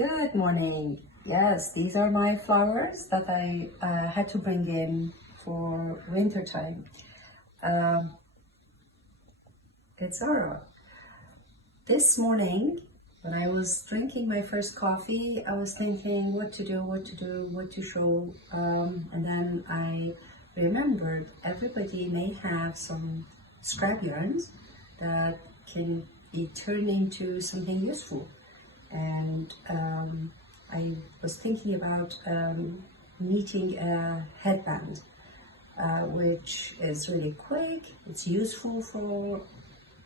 Good morning. Yes, these are my flowers that I had to bring in for winter time. Um, it's Zara. This morning, when I was drinking my first coffee, I was thinking what to do, what to show. And then I remembered everybody may have some scrap yarns that can be turned into something useful. And I was thinking about knitting a headband, which is really quick. It's useful for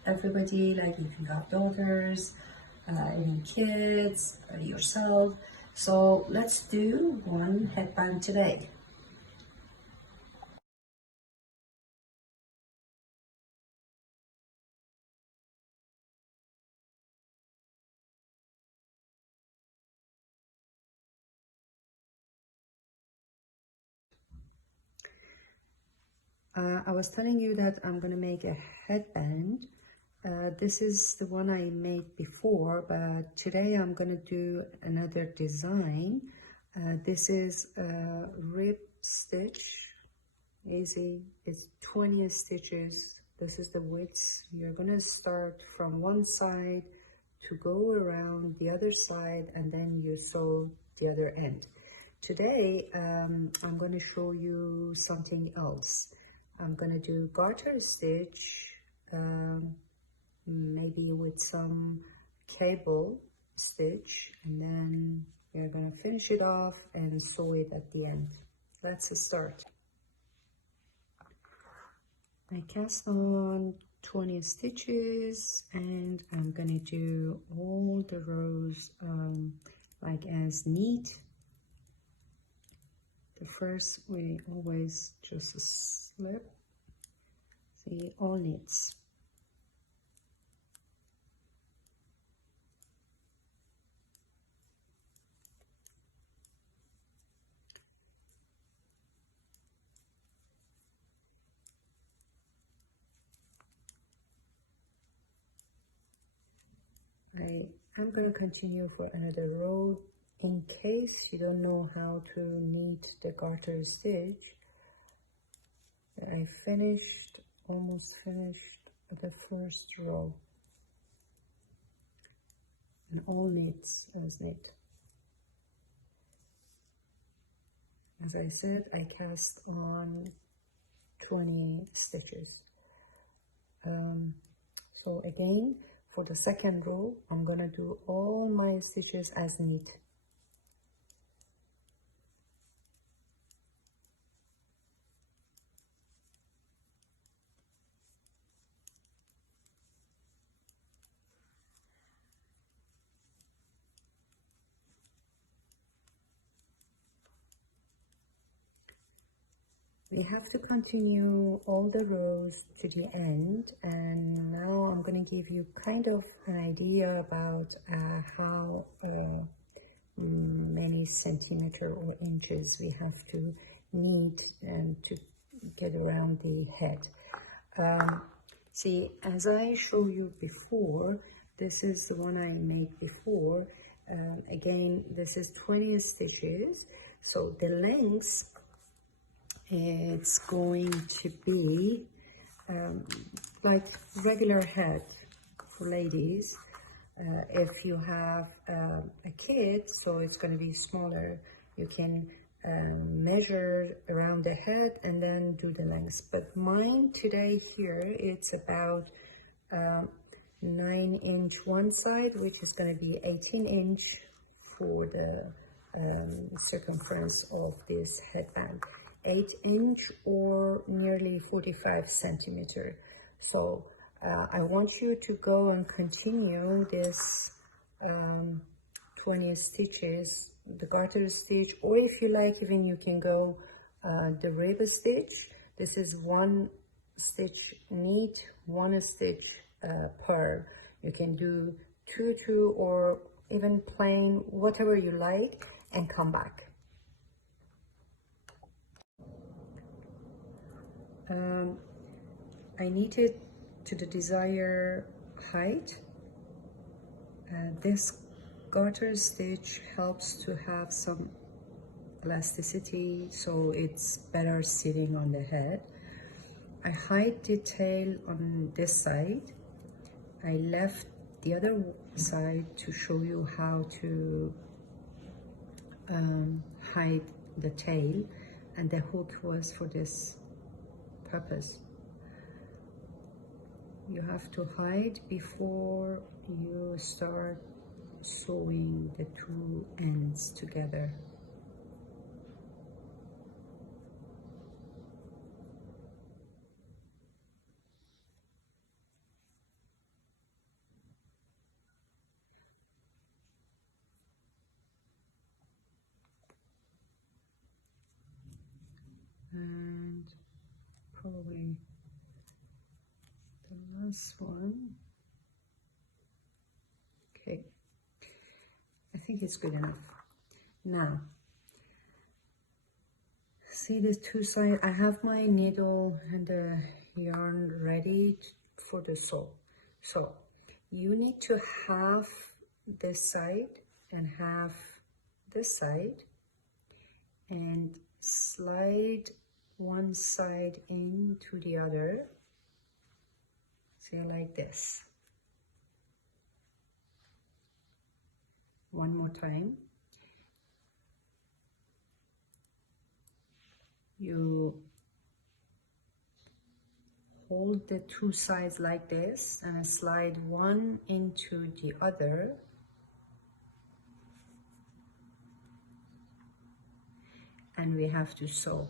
everybody, like if you have daughters, any kids, yourself. So let's do one headband today. I was telling you that I'm gonna make a headband. This is the one I made before, but today I'm gonna do another design. This is a rib stitch, easy. It's 20 stitches. This is the width. You're gonna start from one side to go around the other side, and then you sew the other end. Today, I'm going to show you something else. I'm going to do garter stitch, maybe with some cable stitch, and then we're going to finish it off and sew it at the end. Let's start. I cast on 20 stitches, and I'm going to do all the rows like as neat. The first we always just slip, see, all knits. I'm going to continue for another row. In case you don't know how to knit the garter stitch, I almost finished the first row, and all knits as knit. As I said, I cast on 20 stitches. So again, for the second row, I'm gonna do all my stitches as knit. We have to continue all the rows to the end, and now I'm going to give you kind of an idea about how many centimeter or inches we have to knit and to get around the head. See, as I showed you before, this is the one I made before. Again, this is 20 stitches, so the length, it's going to be like regular head for ladies. If you have a kid, so it's going to be smaller, you can measure around the head and then do the length. But mine today here, it's about 9-inch one side, which is going to be 18-inch for the circumference of this headband. 8-inch or nearly 45 centimeter. So I want you to go and continue this 20 stitches, the garter stitch, or if you like, even you can go the rib stitch. This is one stitch knit, one stitch purl. You can do two, or even plain, whatever you like, and come back. I knitted to the desired height. This garter stitch helps to have some elasticity, so it's better sitting on the head. I hide the tail on this side. I left the other side to show you how to hide the tail, and the hook was for this purpose. You have to hide before you start sewing the two ends together. And probably the last one. Okay, I think it's good enough. Now, see the two sides? I have my needle and the yarn ready for the sew. So you need to have this side and have this side, and slide one side into the other. See, like this. One more time. You hold the two sides like this and slide one into the other. And we have to sew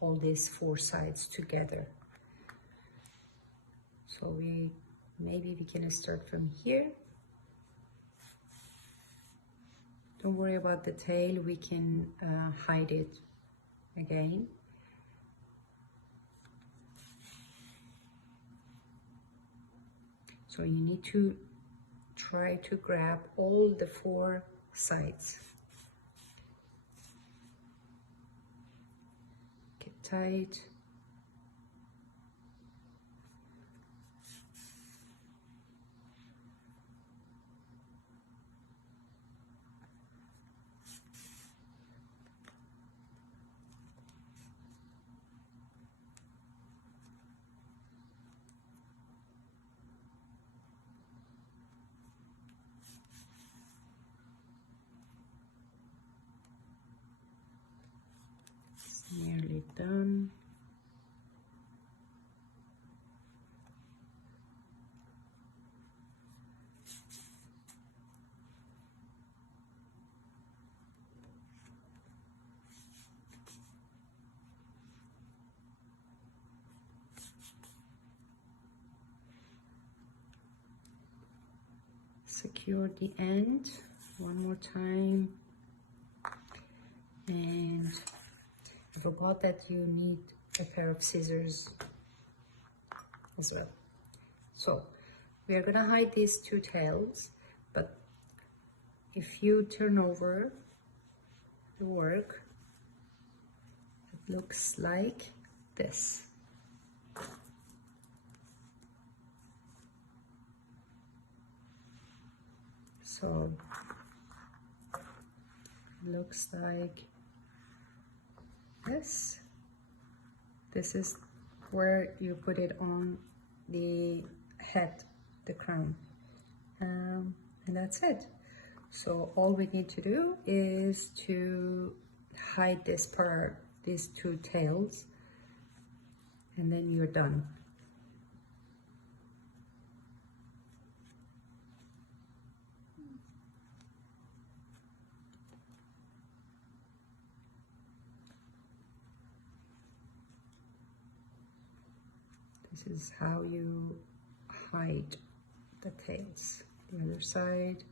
all these four sides together. So maybe we can start from here. Don't worry about the tail, we can hide it again. So you need to try to grab all the four sides. Get tight. Nearly done. Secure the end one more time, and I forgot that you need a pair of scissors as well. So we are gonna hide these two tails, but if you turn over the work, it looks like this. So it looks like this. This is where you put it on the head, the crown, and that's it. So all we need to do is to hide this part, these two tails, and then you're done. This is how you hide the tails. The other side.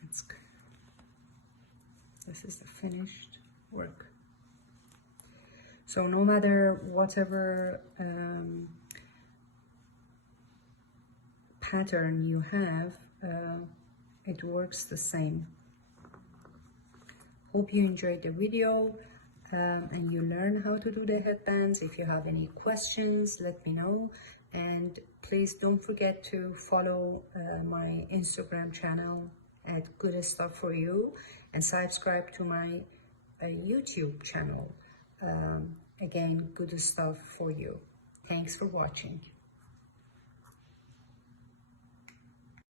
That's good. This is the finished work. So no matter whatever pattern you have, it works the same. Hope you enjoyed the video and you learn how to do the headbands. If you have any questions, let me know. And please don't forget to follow my Instagram channel at Good Stuff For You, and subscribe to my YouTube channel. Again, Good Stuff For You. Thanks for watching.